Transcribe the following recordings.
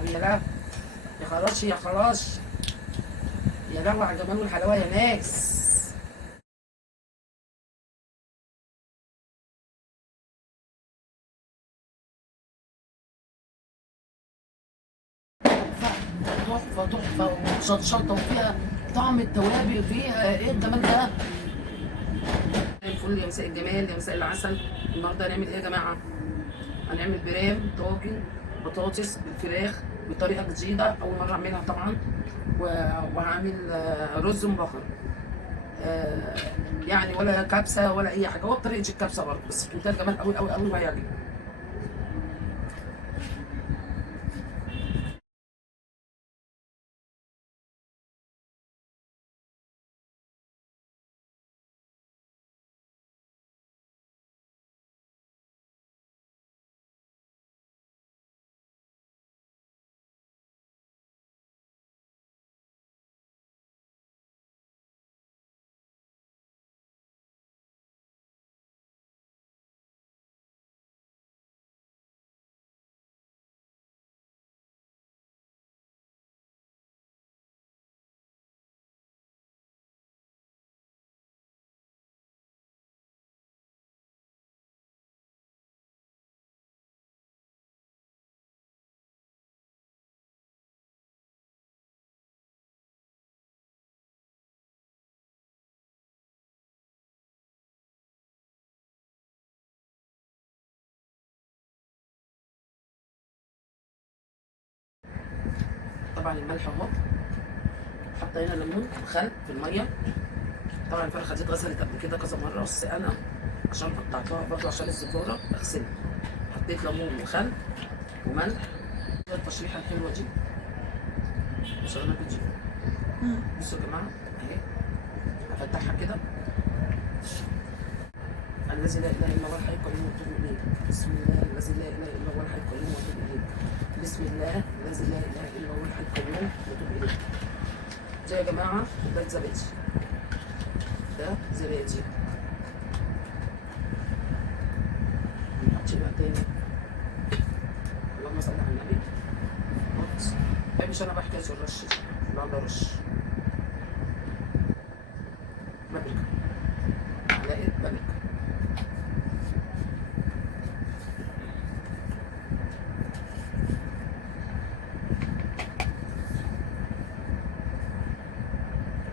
لهوي يا لهوي، يا خلاص يا خلاص، يا لهوي على الجمال والحلاوه يا ناس. تحفه تحفه ومشطشطه وفيها طعم التوابل وفيها ايه الجمال ده. الفل يا مساء الجمال يا مساء العسل. النهارده هنعمل ايه يا جماعه؟ هنعمل برام طاجن بطاطس بالفراخ بطريقه جديده، اول مره اعملها طبعا. وهعمل رز مبكر. آه، يعني ولا كبسه ولا اي حاجه، هو بطريقه الكبسه برضه، بس في منتهى الجمال قوي قوي قوي وهيعجبك. طبعا الملح اهو، حطينا ليمون وخل في الميه. طبعا الفرخه دي اتغسلت قبل كده كذا مره، بس انا عشان قطعتها برضه عشان الزفاره بغسلها. حطيت ليمون وخل وملح. التشريحه الحلوه دي عشان انا بيجي. بصوا يا جماعه اهي، هفتحها كده. الذي لا اله الا هو الحي القيوم واتوب اليه. بسم الله الذي لا اله الا هو الحي القيوم واتوب اليه. بسم الله الذي لا اله الا هو الحي القيوم واتوب اليه. ده يا جماعه كوبايه زبادي، ده زبادي. نحط بقى تاني. اللهم صل على النبي. نحط، مش انا بحكي الرش، لا ده رش بابريكا، معلقه بابريكا.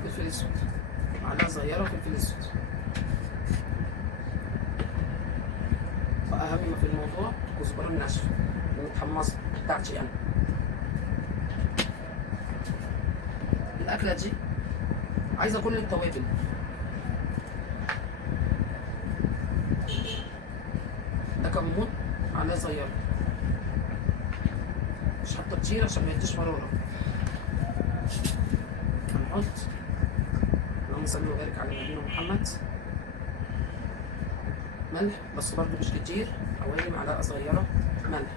فلفل اسود، معلقه صغيره فلفل اسود. واهم ما في الموضوع كزبره الناشفه المتحمصه بتاعتي يعني. الاكله دي عايزه كل التوابل. ده كمون معلقه صغيره، مش حاطه كتير عشان ما يديش مراره. هنحط، اللهم صل وبارك على نبينا محمد، ملح بس برضه مش كتير، حوالي معلقه صغيره ملح.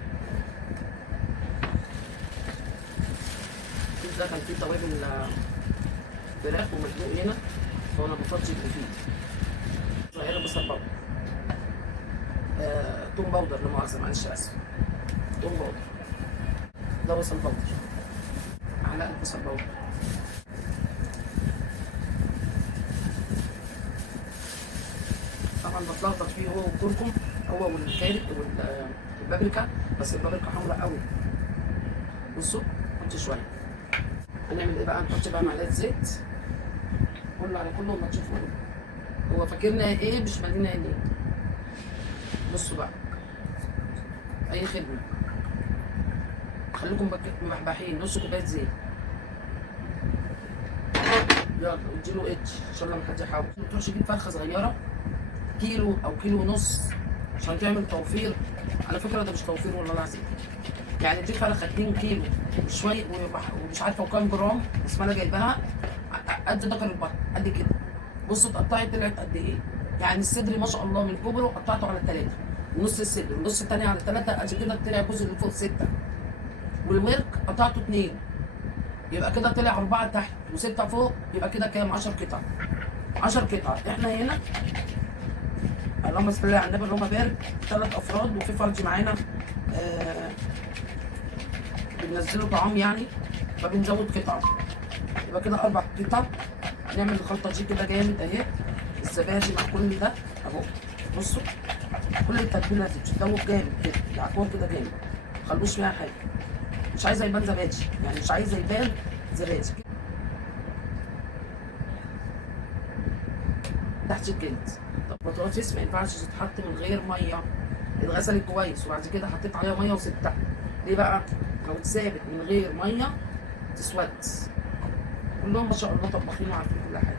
ده كان فيه توابل فراخ ومدلوق هنا، فانا بفضي اللي فيه. صغيره بصل باودر، توم باودر، لا مؤاخذه معلش اسف، توم باودر. ده بصل باودر، معلقه بصل باودر. طبعا بتلخبط فيه هو والكركم، هو والكاري والبابريكا، بس البابريكا حمراء قوي. بصوا حط شويه. هنعمل ايه بقى؟ نحط بقى معلقه زيت كله على كله وما تشوفوا هو فاكرنا ايه، مش مالينا عينيه. بصوا بقى، اي خدمه، خليكم مبحبحين. نص كوبايه زيت، يلا اديله اتش عشان لما حد يحاول. ما تروحش تجيب فرخه صغيره كيلو او كيلو ونص عشان تعمل توفير. على فكره ده مش توفير والله العظيم، يعني دي فرخه 2 كيلو وشويه ومش عارفه وكام جرام، بس انا جايباها قد ذكر البطن قد كده. بصوا اتقطعت طلعت قد ايه، يعني الصدر ما شاء الله من كبره قطعته على 3، نص الصدر والنص الثاني على 3، قد كده طلع الجزء اللي فوق 6، والورك قطعته 2، يبقى كده طلع 4 تحت و6 فوق، يبقى كده كام؟ 10 قطع. 10 قطع. احنا هنا اللهم صل على النبي اللهم بارك 3 افراد، وفي فرد معانا بننزله طعام يعني، فبنزود قطع. يبقى كده 4 قطع. نعمل الخلطه دي كده جامد اهي. الزبادي مع كل ده اهو. بصوا كل التتبيله دي بتتدوب جامد كده، العكوار كده جامد، مخلوش فيها حاجه. مش عايزه يبان زبادي، يعني مش عايزه يبان زبادي تحت الجلد. طب البطاطس ما ينفعش تتحط من غير ميه، اتغسلت كويس وبعد كده حطيت عليها ميه وسبتها. ليه بقى؟ لو اتسابت من غير ميه تسود. كلهم ما شاء الله طباخين وعارفين كل حاجه.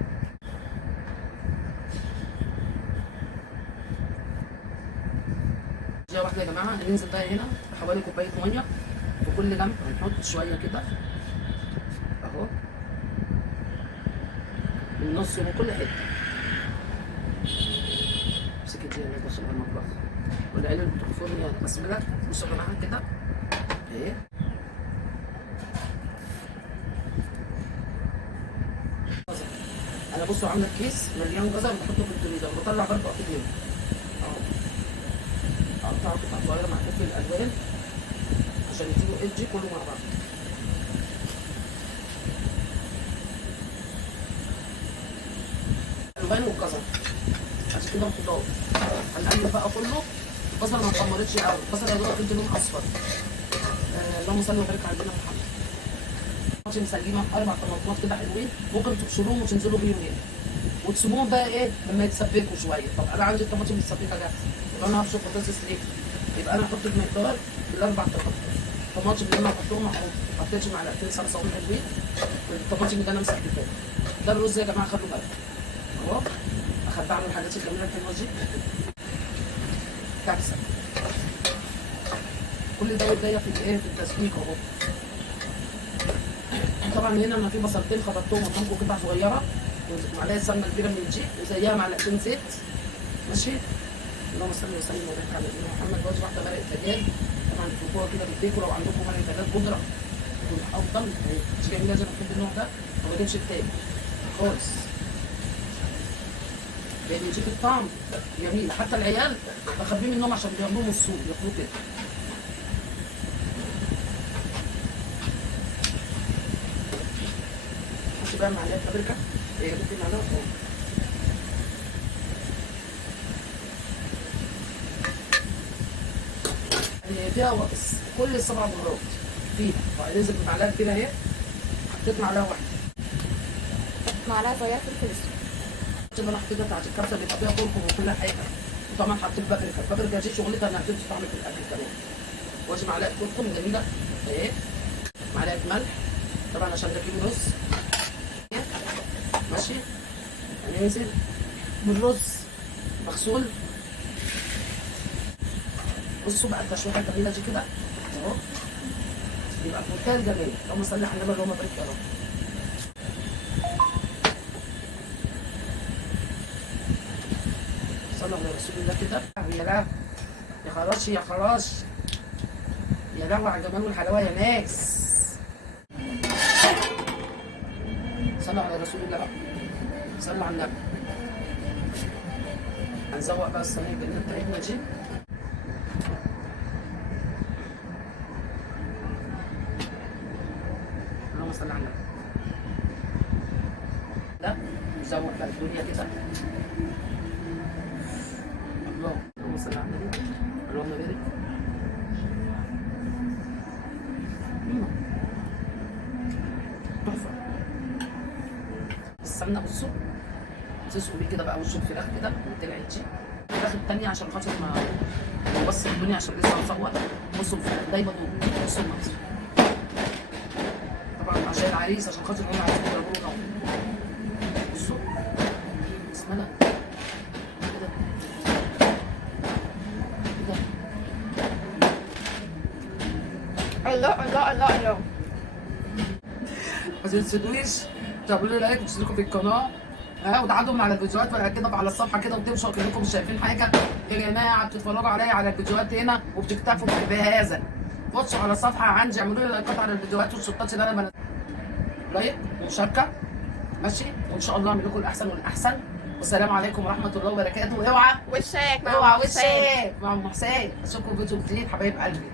دي واحده يا جماعه. هننزل بقى هنا بحوالي كوبايه ميه في كل جنب، هنحط شويه كده اهو من النص ومن كل حته. امسكي دي انا داخلها المطبخ والعيال اللي بتخفوني يعني. بس كده بصوا يا جماعه كده اهي. انا بصوا عامله كيس مليان جزر بحطه في الفريزر وبطلع برضه اكيد منه اهو. اقطعه قطع صغيره مع فلفل الالوان عشان يديله ايدجي كله مع بعض. الالوان والجزر عشان كده الخضار هنقلب بقى كله. البصله ما اتحمرتش قوي، البصله يا دوبك تدي لون اصفر. اللهم صل وبارك على سيدنا محمد. طماطم سليمه 4 طماطمات كده حلوين، ممكن تبشروهم وتنزلوا بيهم هنا وتسيبوهم بقى ايه لما يتسبكوا شويه. طب انا عندي الطماطم متسبكه جاهزه، يبقى انا هبشر بطاطس ليه؟ يبقى انا هحط بمقدار الاربع طماطم اللي انا هحطهم اهو. حطيت معلقتين صلصه حلوين الطماطم اللي انا مسبكاها. ده الرز يا جماعه، خدوا بالكم اهو. اخدع له الحاجات الجميله الحلوه دي كبسه. كل ده جايه في الايه في التسبيك اهو. طبعا هنا انا في بصلتين خبطتهم قدامكم قطع صغيره ومعلقه سمنه كبيره من دي وزيها معلقتين زيت ماشي. اللهم صل وسلم وبارك على سيدنا محمد. دلوقتي واحده مرقه دجاج طبعا تفكوها كده بايديكم. لو عندكم مرقه دجاج بودره تكون افضل. مش جميله زي ما بحب النوع ده وما بجيبش التاني خالص، لان يديك الطعم جميل. حتى العيال بخبيه منهم عشان بياخدوه من السوق ياكلوه كده. ماشي بقى معلقه بابريكا ممكن معلقه فيها كل ال7 بهارات فيها. وهننزل بمعلقه كبيره اهي. حطيت معلقه واحده، معلقه صغيره فلفل اسود. اللي انا حطيتها بتاعت الكبسه بيبقى فيها كركم وكل حاجه. وطبعا حطيت بابريكا. البابريكا دي شغلتها انها تدي طعم في الاكل كمان. وادي معلقه كركم جميله اهي. معلقه ملح طبعا عشان ده كيلو رز ماشي. هننزل بالرز مغسول. بصوا بقى التشويحه الجميله دي كده اهو. يبقى في منتهى الجمال. اللهم صل على النبي اللهم بارك يا رب. صلى على رسول الله كده. يا لهوي يا خلاص يا خلاص يا لهوي على الجمال والحلاوه يا ناس. صلى على رسول الله، صلى على النبي. هنزوق بقى الصينيه الجميله بتاعتنا دي. اللهم صل على النبي. لا نزوق بقى الدنيا كده. اللهم صل على النبي. اللهم بارك. تحفه. السمنه بصوا تسقوا بيه كده بقى وش الفراخ كده طلعت دي. الفراخ التانيه عشان خاطر ما نبص الدنيا عشان لسه هنصور. بصوا الفراخ دايما بصوا المنظر. طبعا عشان العريس عشان خاطر هم عايزين يضربوا له. بصوا بسم الله كده كده. الله الله الله الله. ما تنسونيش تعملوا لي لايك وتشتركوا في القناه وتعدوا من على الفيديوهات ولا كده على الصفحه كده وتمشوا كانكم مش شايفين حاجه. يا جماعه بتتفرجوا عليا على الفيديوهات هنا وبتكتفوا بهذا. خشوا على الصفحه عندي اعملوا لي لايكات على الفيديوهات والشطات اللي انا لايك ومشاركه ماشي. وان شاء الله اعمل لكم الاحسن والاحسن. والسلام عليكم ورحمه الله وبركاته. اوعى وشاك مع اوعى حسين. وشك مع ام حسين. اشوفكم في فيديو جديد حبايب قلبي.